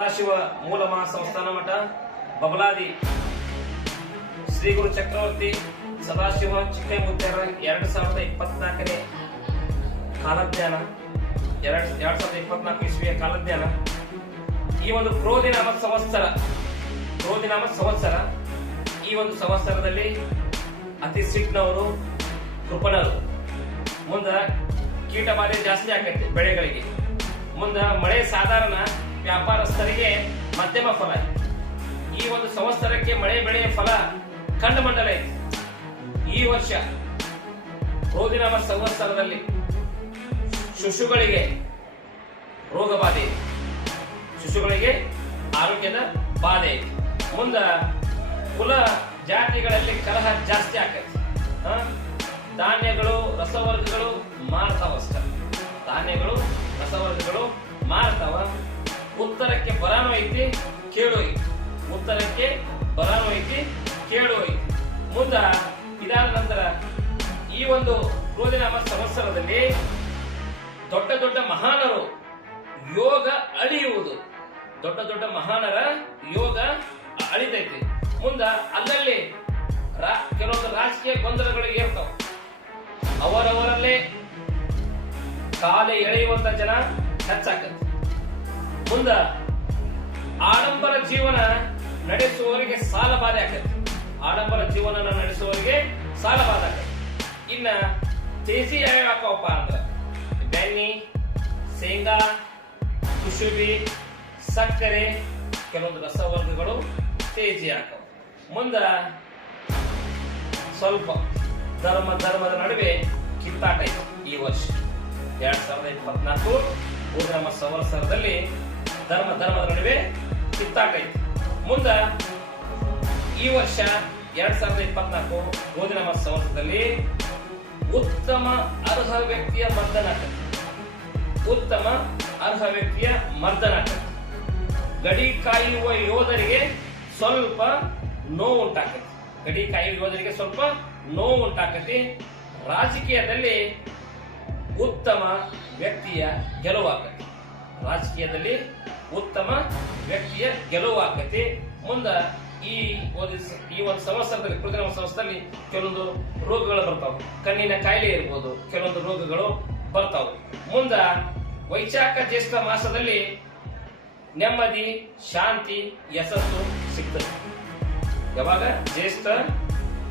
ಸದಾಶಿವ ಮೂಲಮಾ ಸಂಸ್ಥಾನ ಮಠ ಬಬಲಾದಿ ಶ್ರೀ ಗುರು ಚಕ್ರವರ್ತಿ ಸದಾಶಿವ ಚಿಕ್ಕಮುತ್ಯಾರ 2024ನೇ ಕಾಲಜ್ಞಾನ 2024 ಇಸ್ವಿಯ ಕಾಲಜ್ಞಾನ. ಈ ಒಂದು ಕ್ರೋಧಿನಾಮ ಸಂವತ್ಸರ ಈ ಒಂದು ಸಂವತ್ಸರದಲ್ಲಿ ಅತಿ ಸಿಟ್ನವರು ಕೃಪಣರು. ಮುಂದ ಕೀಟ ಬಾಧೆ ಜಾಸ್ತಿ ಆಕೈತಿ ಬೆಳೆಗಳಿಗೆ. ಮುಂದ ಮಳೆ ಸಾಧಾರಣ, ವ್ಯಾಪಾರಸ್ಥರಿಗೆ ಮಧ್ಯಮ ಫಲ. ಈ ಒಂದು ಸಂವತ್ಸರಕ್ಕೆ ಮಳೆ ಬೆಳೆಯ ಫಲ ಖಂಡಮಂಡಲ ಐತಿ. ಈ ವರ್ಷ ಕ್ರೋಧಿನಾಮ ಸಂವತ್ಸರದಲ್ಲಿ ಶಿಶುಗಳಿಗೆ ರೋಗ ಬಾಧೆ ಐತಿ, ಶಿಶುಗಳಿಗೆ ಆರೋಗ್ಯದ ಬಾಧೆ ಐತಿ. ಮುಂದ ಕುಲ ಜಾತಿಗಳಲ್ಲಿ ಕಲಹ ಜಾಸ್ತಿ ಆಕೈತಿ. ಧಾನ್ಯಗಳು ರಸವರ್ಗಗಳು ಮಾರ್ತಾವಷ್ಟ. ಧಾನ್ಯಗಳು ರಸವರ್ಗಗಳು ಮಾರ್ತಾವ. ಉತ್ತರಕ್ಕೆ ಬರಾನು ಐತಿ, ಕೇಳು ಐತಿ. ಉತ್ತರಕ್ಕೆ ಬರಾನು ಐತಿ, ಕೇಳು ಐತಿ. ಮುಂದ ಇದಾದ ನಂತರ ಈ ಒಂದು ಕ್ರೋಧಿನಾಮ ಸಂವತ್ಸರದಲ್ಲಿ ದೊಡ್ಡ ದೊಡ್ಡ ಮಹಾನರು ಯೋಗ ಅಳಿಯುವುದು. ದೊಡ್ಡ ದೊಡ್ಡ ಮಹಾನರ ಯೋಗ ಅಳಿತೈತಿ. ಮುಂದ ಅಲ್ಲಲ್ಲಿ ಕೆಲವೊಂದು ರಾಜಕೀಯ ಗೊಂದಲಗಳು ಏರ್ತಾವ. ಅವರವರಲ್ಲೇ ಕಾಲೆ ಎಳೆಯುವಂತ ಜನ ಹೆಚ್ಚಾಕತ್ತೆ. ಮುಂದ ಆಡಂಬರ ಜೀವನ ನಡೆಸುವವರಿಗೆ ಸಾಲ ಬಾಧೆ ಆಕತ್ತೆ. ಆಡಂಬರ ಜೀವನ ನಡೆಸುವವರಿಗೆ ಸಾಲ ಬಾಧೆ ಆಕತ್ತೆ. ಇನ್ನ ತೇಜಿ ಯಾವ್ಯಾವ ಹಾಕವಪ್ಪ ಅಂದ್ರ ಬೆಣ್ಣಿ, ಶೇಂಗಾ, ಕುಸುಬಿ, ಸಕ್ಕರೆ, ಕೆಲವೊಂದು ರಸವರ್ಗಗಳು ತೇಜಿ ಹಾಕವು. ಮುಂದ ಸ್ವಲ್ಪ ಧರ್ಮದ ನಡುವೆ ಕಿತ್ತಾಟ ಐತಿ. ಈ ವರ್ಷ 2024 ಕ್ರೋಧಿನಾಮ ಸಂವತ್ಸರದಲ್ಲಿ ಧರ್ಮದ ನಡುವೆ ಕಿತ್ತಾಟ ಐತಿ. ಮುಂದ ಈ ವರ್ಷ 2024 ಕ್ರೋಧಿನಾಮ ಸಂವತ್ಸರದಲ್ಲಿ ಉತ್ತಮ ಅರ್ಹ ವ್ಯಕ್ತಿಯ ಮರ್ದನ ಆಕತಿ. ಉತ್ತಮ ಅರ್ಹ ವ್ಯಕ್ತಿಯ ಮರ್ದನ ಆಕತಿ. ಗಡಿ ಕಾಯುವ ಯೋಧರಿಗೆ ಸ್ವಲ್ಪ ನೋವು ಉಂಟಾಕತಿ. ಗಡಿ ಕಾಯುವ ಯೋಧರಿಗೆ ಸ್ವಲ್ಪ ನೋವು ಉಂಟಾಕತಿ. ರಾಜಕೀಯದಲ್ಲಿ ಉತ್ತಮ ವ್ಯಕ್ತಿಯ ಗೆಲುವಾಗತಿ. ರಾಜಕೀಯದಲ್ಲಿ ಉತ್ತಮ ವ್ಯಕ್ತಿಯ ಗೆಲುವಾಗತಿ. ಮುಂದ ಈ ಒಂದು ಸಂವತ್ಸರದಲ್ಲಿ ಕ್ರೋಧಿನಾಮ ಸಂವತ್ಸರದಲ್ಲಿ ಕೆಲವೊಂದು ರೋಗಗಳು ಬರ್ತಾವ. ಕಣ್ಣಿನ ಕಾಯಿಲೆ ಇರ್ಬೋದು, ಕೆಲವೊಂದು ರೋಗಗಳು ಬರ್ತಾವ. ಮುಂದ ವೈಶಾಖ ಜ್ಯೇಷ್ಠ ಮಾಸದಲ್ಲಿ ನೆಮ್ಮದಿ, ಶಾಂತಿ, ಯಶಸ್ಸು ಸಿಗ್ತದೆ. ಯಾವಾಗ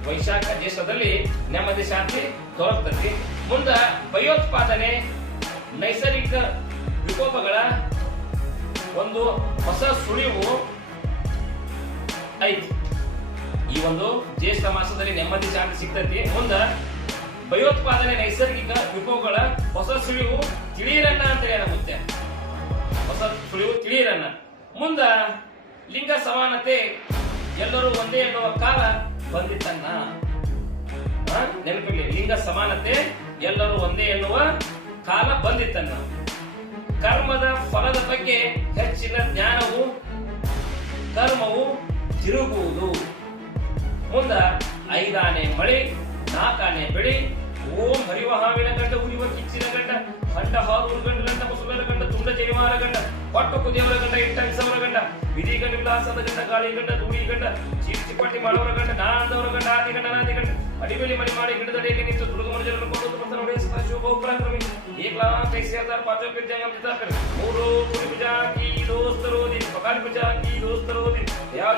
ವೈಶಾಖ ಜ್ಯೇಷ್ಠದಲ್ಲಿ ನೆಮ್ಮದಿ, ಶಾಂತಿ ದೊರಕ್ತದೆ. ಮುಂದ ಭಯೋತ್ಪಾದನೆ, ನೈಸರ್ಗಿಕ ವಿಕೋಪಗಳ ಒಂದು ಹೊಸ ಸುಳಿವು ಐತಿ. ಈ ಒಂದು ಜ್ಯೇಷ್ಠ ಮಾಸದಲ್ಲಿ ನೆಮ್ಮದಿ, ಶಾಂತಿ ಸಿಗ್ತೈತಿ. ಮುಂದ ಭಯೋತ್ಪಾದನೆ, ನೈಸರ್ಗಿಕ ವಿಕೋಪಗಳ ಹೊಸ ಸುಳಿವು ತಿಳಿಯಿರನ್ನ ಅಂತ ಹೇಳಾಗುತ್ತೆ. ಹೊಸ ಸುಳಿವು ತಿಳಿಯಿರನ್ನ. ಮುಂದ ಲಿಂಗ ಸಮಾನತೆ, ಎಲ್ಲರೂ ಒಂದೇ ಎನ್ನುವ ಕಾಲ ಬಂದಿತ್ತನ್ನ. ನೆನಪಿರಲಿ, ಲಿಂಗ ಸಮಾನತೆ, ಎಲ್ಲರೂ ಒಂದೇ ಎನ್ನುವ ಕಾಲ ಬಂದಿತ್ತನ್ನ. ಕರ್ಮದ ಫಲದ ಬಗ್ಗೆ ಹೆಚ್ಚಿನ ಜ್ಞಾನವು ಕರ್ಮವು ತಿರುಗುವುದು. ಮುಂದ 5 ಆನೆ ಮಳೆ, 4 ಆನೆ ಬೆಳಿ. ಓಂ ಹರಿವ ಹಾವಿನ ಗಂಡ, ಉರಿವ ಕಿಚ್ಚಿನ ಗಂಡ, ಹಂಡ ಹಾರು ಗಂಡ, ಗಂಡ ಮುಸುಲರ ಗಂಡ, ತುಂಡ ಜಯಮಾರ ಗಂಡ, ಪಟ್ಟು ಕುದಿಯವರ ಗಂಡ, ಇಟ್ಟಂಸವರ ಗಂಡ, ವಿಧಿ ಗಂಡ, ವಿಲಾಸದ ಗಂಡ, ಗಾಳಿ ಗಂಡ, ಧೂಳಿ ಗಂಡ, ಚಿಪ್ಪಟ್ಟಿ ಮಾಡುವರ ಗಂಡ, ನಾಂದವರ ಗಂಡ, ಆದಿ ಗಂಡ, ನಾದಿ ಗಂಡ, ಅಡಿಬೇಲಿ ಮನೆ ಮಾಡಿ ಗಿಡದಡಿಯಲ್ಲಿ ನಿಂತು ದುರ್ಗ ಮನುಜರನ್ನು ಕೊಂಡು ಬಂದ ನೋಡಿ ಶಿವಪರಾಕ್ರಮಿ ಏಕಲಾಂತರ ಪಾಚೋ ಮೂರು ಕುಡಿ ಪೂಜಾ ಕಿ ದೋಸ್ತರೋದಿ ಪಕಾಲಿ ಪೂಜಾ ಕಿ ದೋಸ್ತರೋದಿ ಯಾವ